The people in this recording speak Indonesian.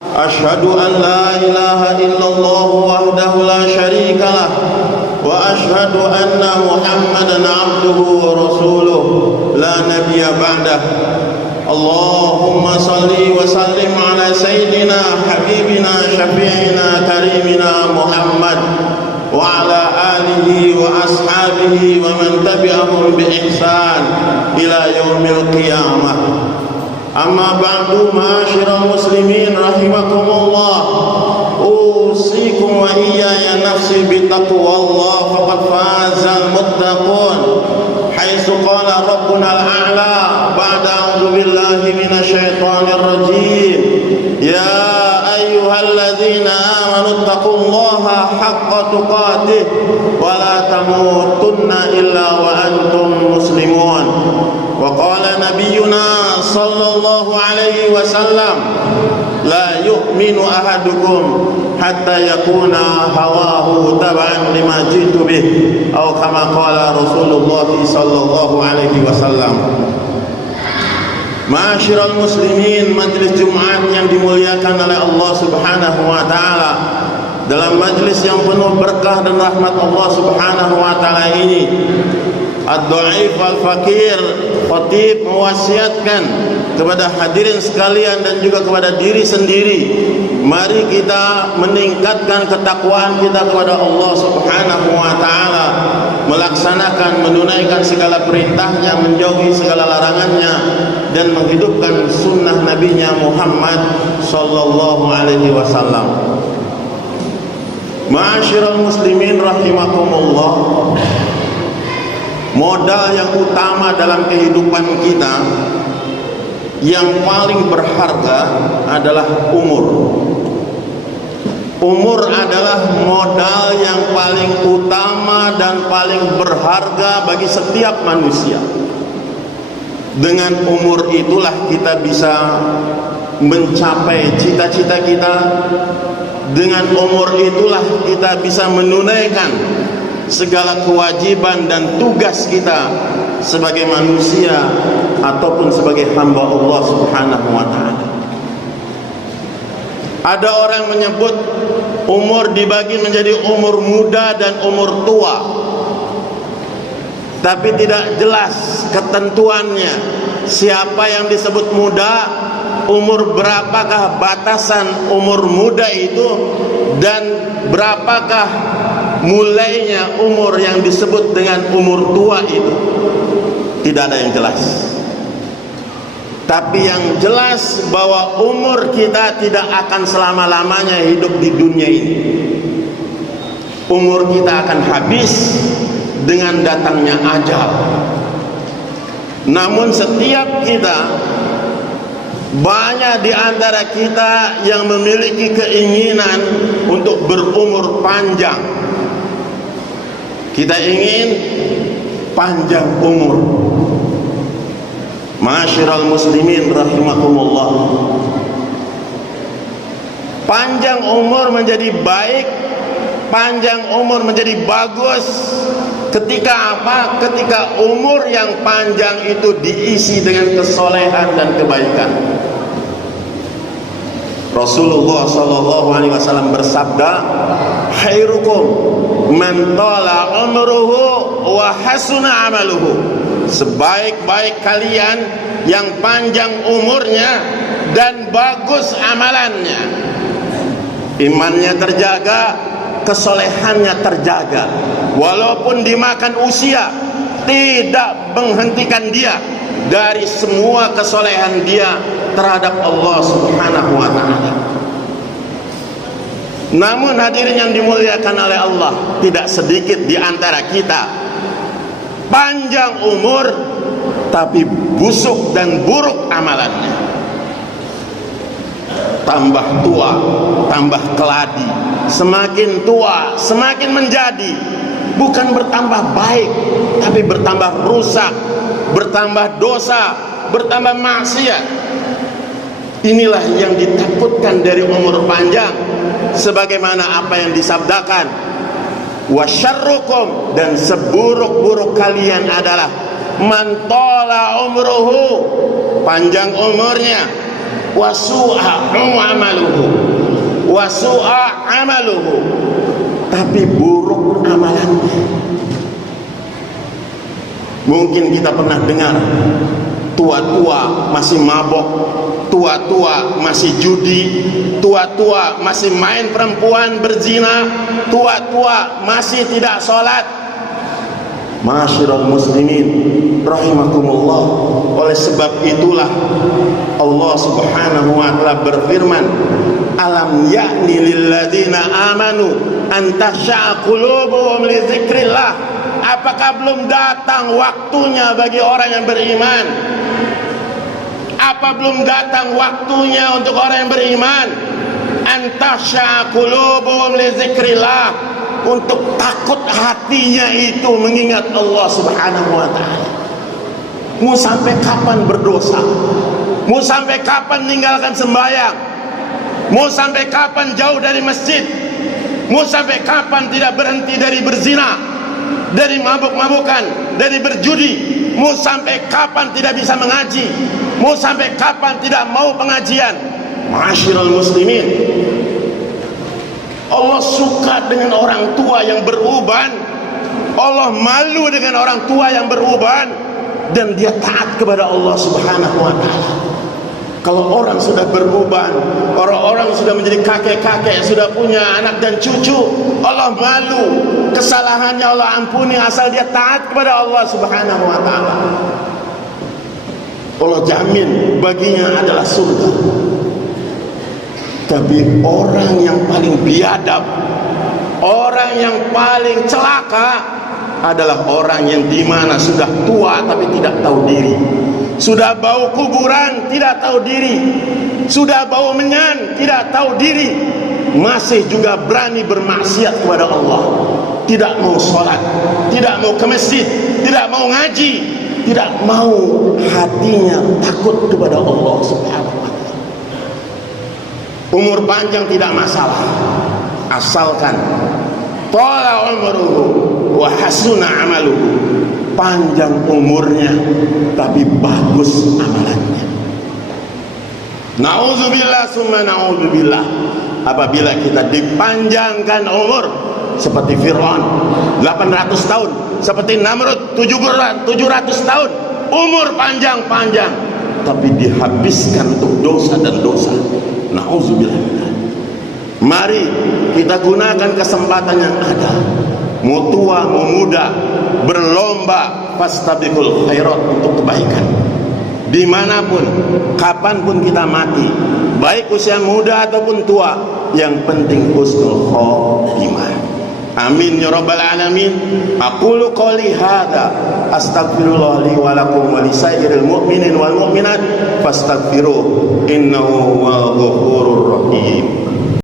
أشهد أن لا إله إلا الله وحده لا شريك له وأشهد أن محمدا عبده ورسوله لا نبي بعده اللهم صل وسلم على سيدنا حبيبنا شفيعنا كريمنا محمد وعلى آله وأصحابه ومن تبعهم بإحسان إلى يوم القيامة. أما بعد معاشر المسلمين رحمكم الله أوصيكم وإياي نفسي بتقوى الله فقد فاز المتقون حيث قال ربنا الأعلى بعد أعوذ بالله من الشيطان الرجيم يا أيها الذين آمنوا اتقوا الله حق تقاته ولا تموتن إلا وأنتم مسلمون. وقال نبينا صلى الله عليه وسلم لا يؤمن أحدكم حتى يكون هواه تبعا لما جئت به أو كما قال رسول الله صلى الله عليه وسلم. Ma'asyiral muslimin, majelis Jumat yang dimuliakan oleh Allah Subhanahu wa taala. Dalam majelis yang penuh berkah dan rahmat Allah Subhanahu wa taala ini, Ad-Dhaif Al-Fakir Khatib mewasiatkan kepada hadirin sekalian dan juga kepada diri sendiri, mari kita meningkatkan ketakwaan kita kepada Allah Subhanahu wa taala, melaksanakan, menunaikan segala perintahnya, menjauhi segala larangannya, dan menghidupkan sunnah nabinya Muhammad sallallahu alaihi wasallam. Ma'asyiral muslimin rahimakumullah, modal yang utama dalam kehidupan kita yang paling berharga adalah umur. Umur adalah modal yang paling utama dan paling berharga bagi setiap manusia. Dengan umur itulah kita bisa mencapai cita-cita kita. Dengan umur itulah kita bisa menunaikan segala kewajiban dan tugas kita sebagai manusia ataupun sebagai hamba Allah Subhanahu wa taala. Ada orang menyebut umur dibagi menjadi umur muda dan umur tua, tapi tidak jelas ketentuannya. Siapa yang disebut muda, umur berapakah batasan umur muda itu, dan berapakah mulainya umur yang disebut dengan umur tua itu? Tidak ada yang jelas. Tapi yang jelas bahwa umur kita tidak akan selama-lamanya hidup di dunia ini. Umur kita akan habis dengan datangnya ajal. Namun setiap kita, banyak di antara kita yang memiliki keinginan untuk berumur panjang. Kita ingin panjang umur. Ma'asyiral muslimin rahimakumullah, panjang umur menjadi baik, panjang umur menjadi bagus ketika apa? Ketika umur yang panjang itu diisi dengan kesolehan dan kebaikan. Rasulullah sallallahu alaihi wasallam bersabda, khairukum man tala umruhu wa hasuna amaluhu. Sebaik-baik kalian yang panjang umurnya dan bagus amalannya. Imannya terjaga, kesolehannya terjaga. Walaupun dimakan usia, tidak menghentikan dia dari semua kesolehan dia terhadap Allah Subhanahu wa ta'ala. Namun hadirin yang dimuliakan oleh Allah, tidak sedikit di antara kita panjang umur tapi busuk dan buruk amalannya. Tambah tua, tambah keladi, semakin tua semakin menjadi, bukan bertambah baik tapi bertambah rusak, bertambah dosa, bertambah maksiat. Inilah yang ditakutkan dari umur panjang, sebagaimana apa yang disabdakan, wasyarrukum, dan seburuk-buruk kalian adalah man tala umruhu, panjang umurnya, wa su'a amaluhu, wa su'a amaluhu, tapi buruk amalannya. Mungkin kita pernah dengar tua-tua masih mabok, tua-tua masih judi, tua-tua masih main perempuan berzina, tua-tua masih tidak sholat. Ma'asyiral muslimin rahimakumullah, oleh sebab itulah Allah subhanahu wa ta'ala berfirman, alam ya'ni lilladzina amanu an takhsha'a qulubuhum li dzikrillah. Apakah belum datang waktunya bagi orang yang beriman? Apa belum datang waktunya untuk orang yang beriman? An takhsha'a qulubuhum li dzikrillah, untuk takut hatinya itu mengingat Allah subhanahu wa ta'ala. Mau sampai kapan berdosa? Mau sampai kapan meninggalkan sembahyang? Mau sampai kapan jauh dari masjid? Mau sampai kapan tidak berhenti dari berzina, dari mabuk-mabukan, dari berjudi? Mau sampai kapan tidak bisa mengaji? Mau sampai kapan tidak mau pengajian? Ma'asyiral muslimin, Allah suka dengan orang tua yang beruban, Allah malu dengan orang tua yang beruban, dan dia taat kepada Allah subhanahu wa ta'ala. Kalau orang sudah beruban, orang-orang sudah menjadi kakek-kakek, sudah punya anak dan cucu, Allah malu, kesalahannya Allah ampuni asal dia taat kepada Allah subhanahu wa ta'ala. Allah jamin baginya adalah surga. Tapi orang yang paling biadab, orang yang paling celaka adalah orang yang dimana sudah tua tapi tidak tahu diri, sudah bau kuburan tidak tahu diri, sudah bau menyan tidak tahu diri, masih juga berani bermaksiat kepada Allah, tidak mau sholat, tidak mau ke masjid, tidak mau ngaji, tidak mau hatinya takut kepada Allah subhanahu wa ta'ala. Umur panjang tidak masalah, asalkan tala umruhu wa hasuna amaluhu, panjang umurnya tapi bagus amalannya. Na'udzubillah summa na'udzubillah, apabila kita dipanjangkan umur seperti Fir'aun 800 tahun, seperti Namrud 700 tahun, umur panjang-panjang tapi dihabiskan untuk dosa dan dosa. Na'udzubillah. Mari kita gunakan kesempatan yang ada, mau tua mau muda, berlomba fastabiqul khairat untuk kebaikan. Dimanapun, kapanpun kita mati, baik usia muda ataupun tua, yang penting husnul khotimah. Amin ya rabbal alamin. Aqulu qouli hadza astaghfirullah li wa lakum wa lisairil mu'minin wal mu'minat fastaghfiruh innahu huwal ghafurur rahim.